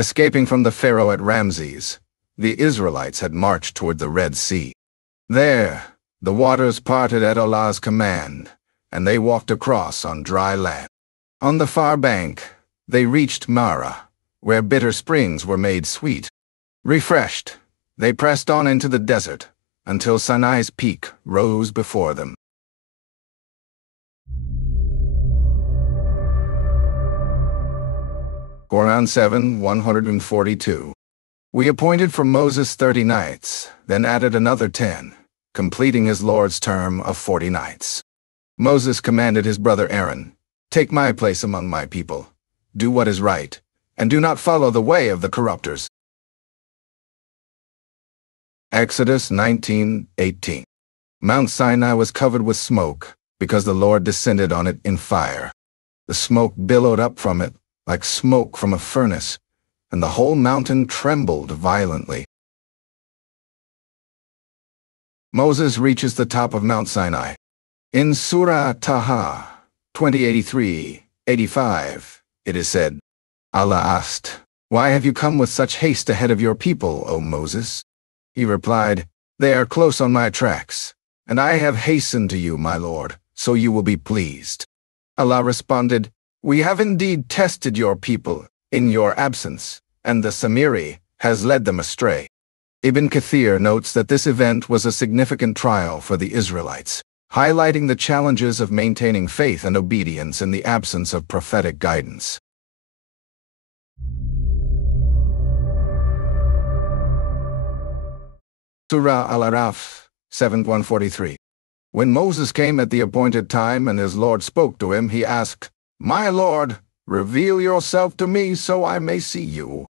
Escaping from the Pharaoh at Ramses, the Israelites had marched toward the Red Sea. There, the waters parted at Allah's command, and they walked across on dry land. On the far bank, they reached Marah, where bitter springs were made sweet. Refreshed, they pressed on into the desert, until Sinai's peak rose before them. Quran 7:142. We appointed for Moses 30 nights, then added another 10, completing his Lord's term of 40 nights. Moses commanded his brother Aaron, "Take my place among my people, do what is right, and do not follow the way of the corrupters." Exodus 19:18. Mount Sinai was covered with smoke, because the Lord descended on it in fire. The smoke billowed up from it, like smoke from a furnace, and the whole mountain trembled violently. Moses reaches the top of Mount Sinai. In Surah Taha 20:83-85, it is said, Allah asked, "Why have you come with such haste ahead of your people, O Moses?" He replied, "They are close on my tracks, and I have hastened to you, my Lord, so you will be pleased." Allah responded, "We have indeed tested your people in your absence, and the Samiri has led them astray." Ibn Kathir notes that this event was a significant trial for the Israelites, highlighting the challenges of maintaining faith and obedience in the absence of prophetic guidance. Surah Al-Araf 7:143. When Moses came at the appointed time and his Lord spoke to him, he asked, "My Lord, reveal yourself to me so I may see you."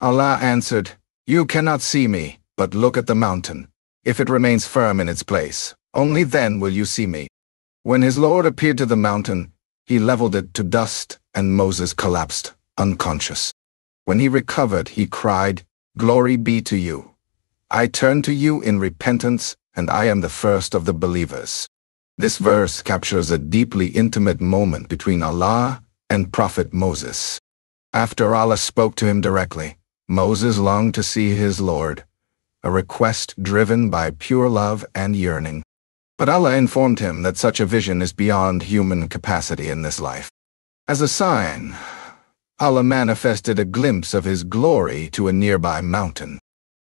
Allah answered, "You cannot see me, but look at the mountain. If it remains firm in its place, only then will you see me." When his Lord appeared to the mountain, he leveled it to dust, and Moses collapsed, unconscious. When he recovered, he cried, "Glory be to you. I turn to you in repentance, and I am the first of the believers." This verse captures a deeply intimate moment between Allah and Prophet Moses. After Allah spoke to him directly, Moses longed to see his Lord, a request driven by pure love and yearning. But Allah informed him that such a vision is beyond human capacity in this life. As a sign, Allah manifested a glimpse of his glory to a nearby mountain.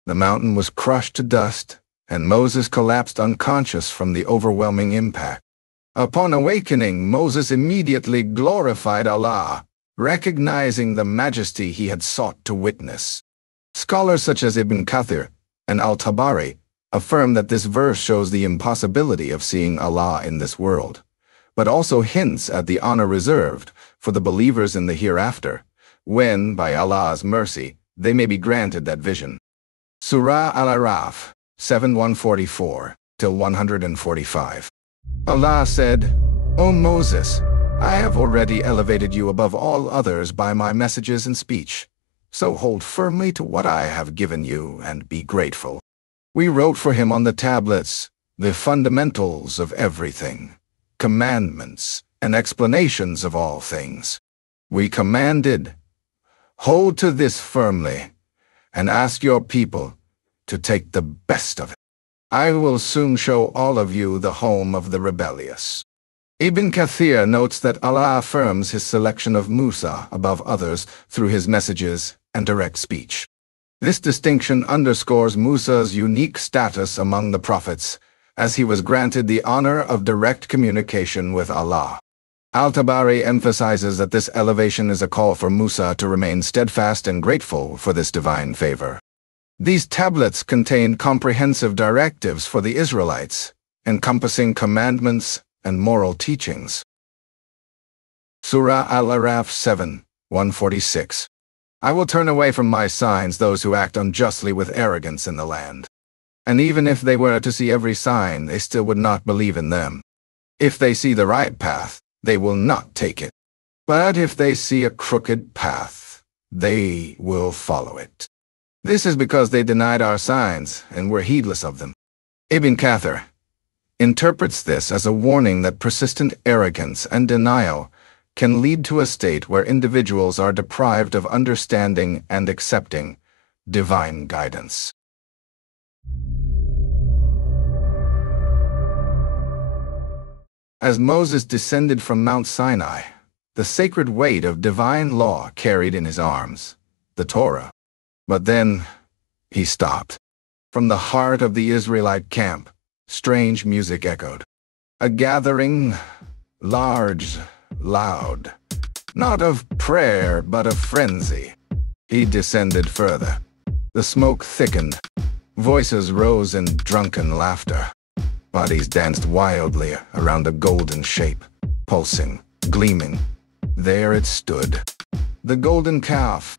The mountain was crushed to dust, and Moses collapsed unconscious from the overwhelming impact. Upon awakening, Moses immediately glorified Allah, recognizing the majesty he had sought to witness. Scholars such as Ibn Kathir and Al-Tabari affirm that this verse shows the impossibility of seeing Allah in this world, but also hints at the honor reserved for the believers in the hereafter, when, by Allah's mercy, they may be granted that vision. Surah Al-Araf 7:144-145. Allah said, "O Moses, I have already elevated you above all others by my messages and speech, so hold firmly to what I have given you and be grateful." We wrote for him on the tablets the fundamentals of everything, commandments and explanations of all things. We commanded, "Hold to this firmly, and ask your people to take the best of it. I will soon show all of you the home of the rebellious." Ibn Kathir notes that Allah affirms his selection of Musa above others through his messages and direct speech. This distinction underscores Musa's unique status among the prophets, as he was granted the honor of direct communication with Allah. Al-Tabari emphasizes that this elevation is a call for Musa to remain steadfast and grateful for this divine favor. These tablets contain comprehensive directives for the Israelites, encompassing commandments and moral teachings. Surah Al-Araf 7:146. I will turn away from my signs those who act unjustly with arrogance in the land. And even if they were to see every sign, they still would not believe in them. If they see the right path, they will not take it. But if they see a crooked path, they will follow it. This is because they denied our signs and were heedless of them. Ibn Kathir interprets this as a warning that persistent arrogance and denial can lead to a state where individuals are deprived of understanding and accepting divine guidance. As Moses descended from Mount Sinai, the sacred weight of divine law carried in his arms, the Torah. But then he stopped. From the heart of the Israelite camp, strange music echoed. A gathering, large, loud, not of prayer but of frenzy. He descended further. The smoke thickened. Voices rose in drunken laughter. Bodies danced wildly around a golden shape, pulsing, gleaming. There it stood, the golden calf,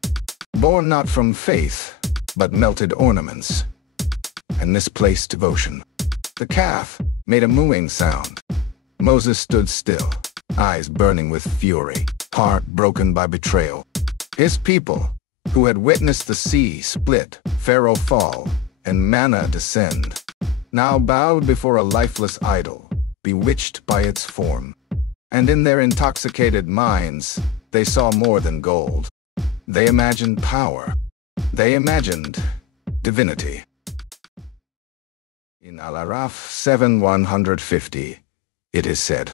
born not from faith, but melted ornaments and misplaced devotion. The calf made a mooing sound. Moses stood still, eyes burning with fury, heart broken by betrayal. His people, who had witnessed the sea split, Pharaoh fall, and manna descend, now bowed before a lifeless idol, bewitched by its form. And in their intoxicated minds, they saw more than gold. They imagined power. They imagined divinity. In Al-Araf 7:150, it is said,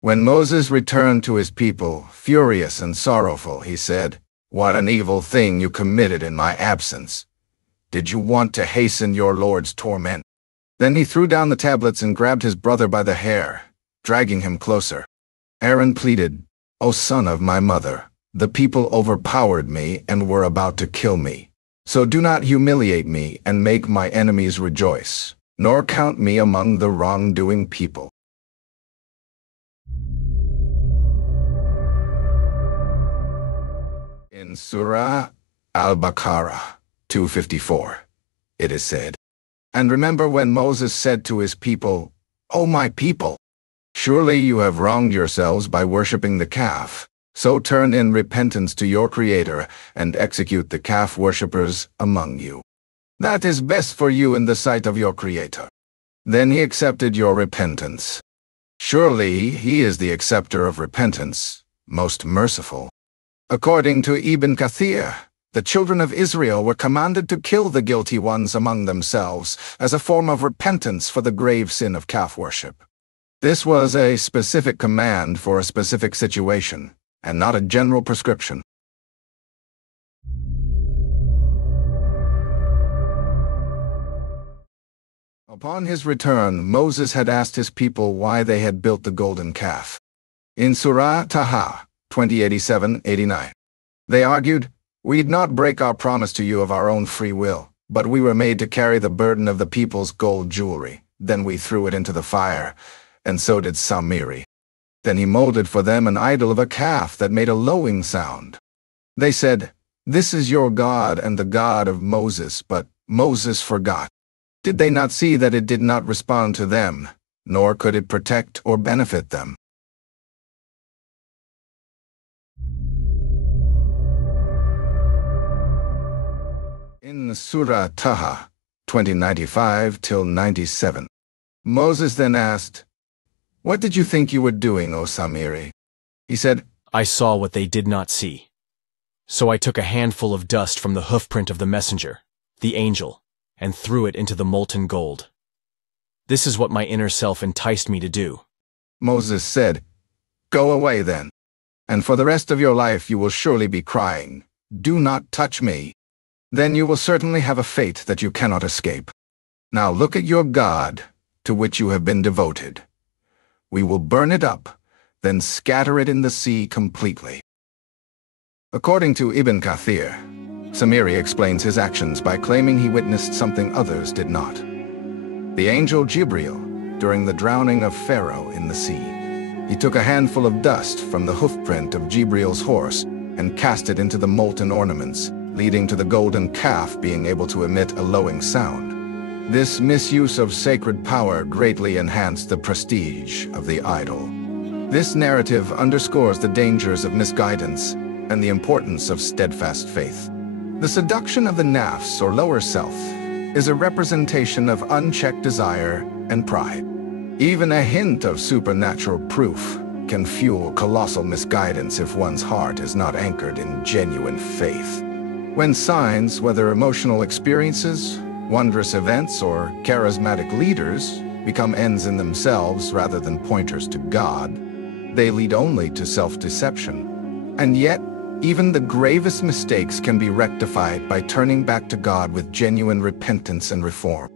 when Moses returned to his people, furious and sorrowful, he said, "What an evil thing you committed in my absence. Did you want to hasten your Lord's torment?" Then he threw down the tablets and grabbed his brother by the hair, dragging him closer. Aaron pleaded, "O son of my mother, the people overpowered me and were about to kill me. So do not humiliate me and make my enemies rejoice, nor count me among the wrongdoing people." In Surah Al-Baqarah 254, it is said, "And remember when Moses said to his people, 'O my people, surely you have wronged yourselves by worshipping the calf. So turn in repentance to your Creator and execute the calf worshippers among you. That is best for you in the sight of your Creator.' Then he accepted your repentance. Surely he is the acceptor of repentance, most merciful." According to Ibn Kathir, the children of Israel were commanded to kill the guilty ones among themselves as a form of repentance for the grave sin of calf worship. This was a specific command for a specific situation, and not a general prescription. Upon his return, Moses had asked his people why they had built the golden calf. In Surah Taha 20:87-89, they argued, "We did not break our promise to you of our own free will, but we were made to carry the burden of the people's gold jewelry. Then we threw it into the fire, and so did Samiri. Then he molded for them an idol of a calf that made a lowing sound. They said, 'This is your God and the God of Moses,' but Moses forgot. Did they not see that it did not respond to them, nor could it protect or benefit them?" In Surah Taha 20:95-97, Moses then asked, "What did you think you were doing, O Samiri?" He said, "I saw what they did not see. So I took a handful of dust from the hoofprint of the messenger, the angel, and threw it into the molten gold. This is what my inner self enticed me to do." Moses said, "Go away then, and for the rest of your life you will surely be crying, 'Do not touch me.' Then you will certainly have a fate that you cannot escape. Now look at your God, to which you have been devoted. We will burn it up, then scatter it in the sea completely." According to Ibn Kathir, Samiri explains his actions by claiming he witnessed something others did not. The angel Jibril, during the drowning of Pharaoh in the sea, he took a handful of dust from the hoofprint of Jibril's horse and cast it into the molten ornaments, leading to the golden calf being able to emit a lowing sound. This misuse of sacred power greatly enhanced the prestige of the idol. This narrative underscores the dangers of misguidance and the importance of steadfast faith. The seduction of the nafs, or lower self, is a representation of unchecked desire and pride. Even a hint of supernatural proof can fuel colossal misguidance if one's heart is not anchored in genuine faith. When signs, whether emotional experiences, wondrous events, or charismatic leaders, become ends in themselves rather than pointers to God, they lead only to self-deception. And yet, even the gravest mistakes can be rectified by turning back to God with genuine repentance and reform.